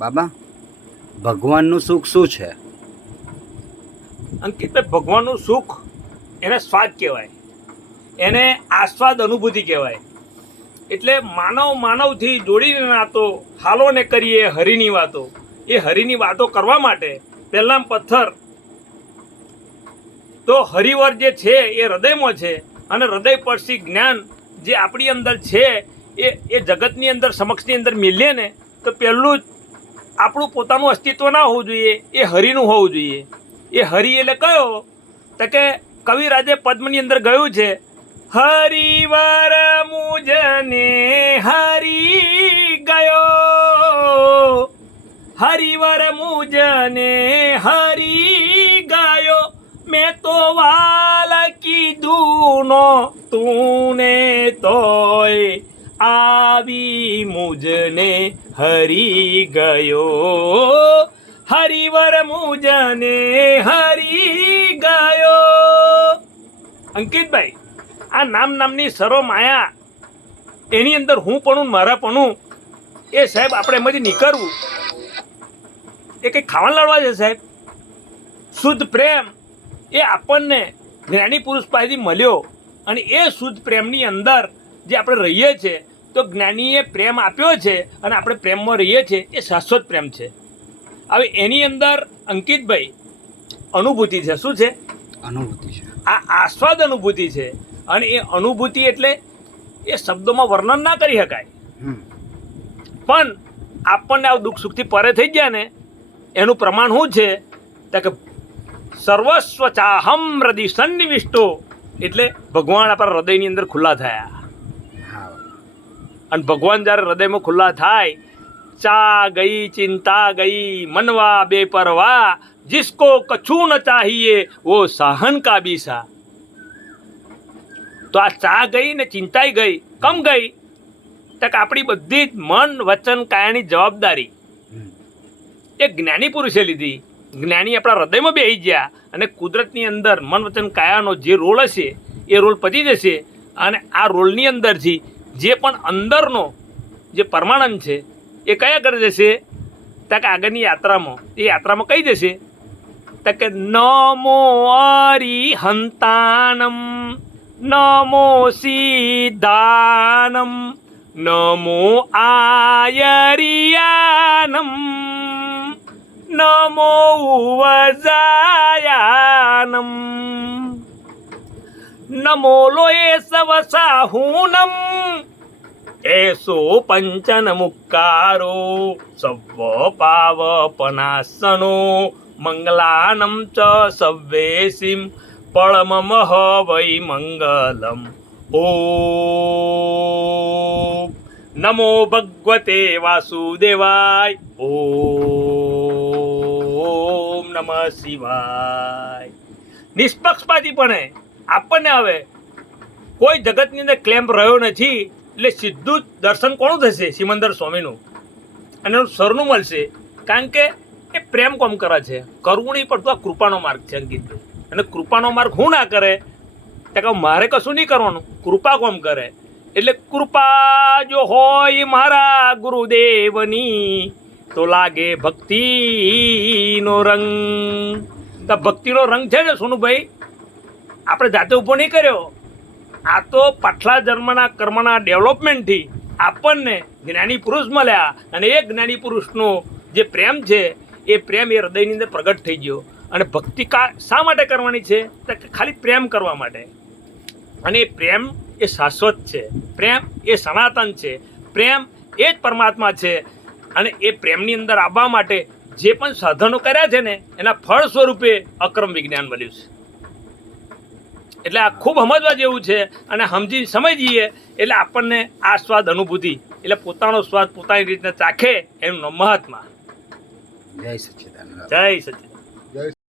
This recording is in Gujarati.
બાબા, ભગવાનનું સુખ શું છે? અંકિતભાઈ, ભગવાનનું સુખ એને સ્વાદ કહેવાય, એને આસ્વાદ અનુભૂતિ કહેવાય. એટલે માનવથી જોડીને નાતો હાલોને કરીએ હરિની વાતો. એ હરિની વાતો કરવા માટે પહેલાં પથ્થર તો હરિવર જે છે એ હૃદયમાં છે, અને હૃદય પરથી જ્ઞાન જે આપણી અંદર છે એ જગતની અંદર સમક્ષની અંદર મિલે ને તો પહેલું જ આપણું પોતાનું અસ્તિત્વ ના હોવું જોઈએ, એ હરિનું હોવું જોઈએ. એ હરિ એટલે કયો? તો કે કવિરાજે પદ્મની અંદર ગયું છે, હરિવર મુજને હરી ગયો, હરિવર મુજને હરી ગયો, મેં તો વાલ કીધું નો તુને તોય આવી મુજને હરી ગયો, હરિવર મુજને હરી ગયો. અંકિતભાઈ, આ નામની સરો માયા એની અંદર હું પણ મારાપણું એ સાહેબ આપણે એમાંથી નીકળવું એ કંઈ ખાવા લડવા છે સાહેબ. શુદ્ધ પ્રેમ એ આપણને જ્ઞાની પુરુષ પાસેથી મળ્યો, અને એ શુદ્ધ પ્રેમની અંદર જે આપણે રહીએ છીએ તો જ્ઞાનીએ પ્રેમ આપ્યો છે અને આપણે પ્રેમમાં રહીએ છીએ, એ શાશ્વત પ્રેમ છે. હવે એની અંદર અંકિતભાઈ અનુભૂતિ છે. શું છે? અનુભૂતિ છે. આ આસ્વાદ અનુભૂતિ છે, અને એ અનુભૂતિ એટલે એ શબ્દોમાં વર્ણન ના કરી શકાય. પણ આપણને આ દુઃખ સુખથી પરે થઈ ગયા ને એનું પ્રમાણ શું છે? તો કે સર્વસ્વ ચાહમ હૃદય સન્નિવિષ્ટો, એટલે ભગવાન આપણા હૃદયની અંદર ખુલ્લા થયા. અને ભગવાન જ્યારે હૃદયમાં ખુલ્લા થાય, ચા ગઈ ચિંતા ગઈ મનવા બેપરવા, जिसको कछु न चाहिए वो साहन का बीसा. તો આ ચા ગઈ ને ચિંતાઈ ગઈ. કમ ગઈ? તક આપણી બધી જ મન વચન કાયાની જવાબદારી એ જ્ઞાની પુરુષે લીધી. જ્ઞાની આપણા હૃદયમાં બેસી ગયા, અને કુદરતની અંદર મન વચન કાયાનો જે રોલ હશે એ રોલ પતી જશે, અને આ રોલની અંદરથી જે પણ અંદરનો જે પરમાનંદ છે એ કયા કરી જશે? તક આગળની યાત્રામાં, એ યાત્રામાં કઈ જશે? તક નમો અરિહંતાનમ, નમો સિદ્ધાનમ, નમો આયરિયાનમ, નમો વજાયાનમ, નમો લોએ સવસાહૂનમ, એસો પંચન મુક્કારો સવ્વ પાવપનાસનો, મંગલાનમ ચ સવ્વેસિમ પરમમહ વૈ મંગલમ. ઓમ નમો ભગવતે વાસુદેવાય. ઓમ નમઃ શિવાય. નિષ્પક્ષપાતીપણે આપણને હવે કોઈ જગતની અંદર ક્લેમ્પ રહ્યો નથી, એટલે સીધું જ દર્શન કોનું થશે? સિમંદર સ્વામીનું, અને એનું સરનું મળશે. કારણ કે એ પ્રેમ કોમ કરે છે, કરવું નહીં પડતું. આ કૃપાનો માર્ગ છે અંકિતભાઈ, અને કૃપાનો માર્ગ હું ના કરે તો કે મારે કશું નહીં કરવાનું, કૃપા કોમ કરે. એટલે કૃપા જો હોય મારા ગુરુદેવની તો લાગે ભક્તિનો રંગ. તો ભક્તિનો રંગ છે ને સોનુભાઈ, આપણે જાતે ઊભો નહીં કર્યો. આ તો પાછલા જન્મના કર્મના ડેવલપમેન્ટથી આપણને જ્ઞાની પુરુષ મળ્યા, અને એ જ્ઞાની પુરુષનો જે પ્રેમ છે એ પ્રેમ એ હૃદયની અંદર પ્રગટ થઈ ગયો. અને ભક્તિ શા માટે કરવાની છે? તો ખાલી પ્રેમ કરવા માટે. અને એ પ્રેમ એ શાશ્વત છે, પ્રેમ એ સનાતન છે, પ્રેમ એ જ પરમાત્મા છે. અને એ પ્રેમની અંદર આવવા માટે જે પણ સાધનો કર્યા છે ને એના ફળ સ્વરૂપે અક્રમ વિજ્ઞાન મળ્યું છે. એટલે આ ખૂબ સમજવા જેવું છે, અને સમજીએ એટલે આપણને આ સ્વાદ અનુભૂતિ, એટલે પોતાનો સ્વાદ પોતાની રીતના ચાખે એનું મહાત્મા. જય સચ્ચિદાનંદ. જય સચ્ચિદાનંદ.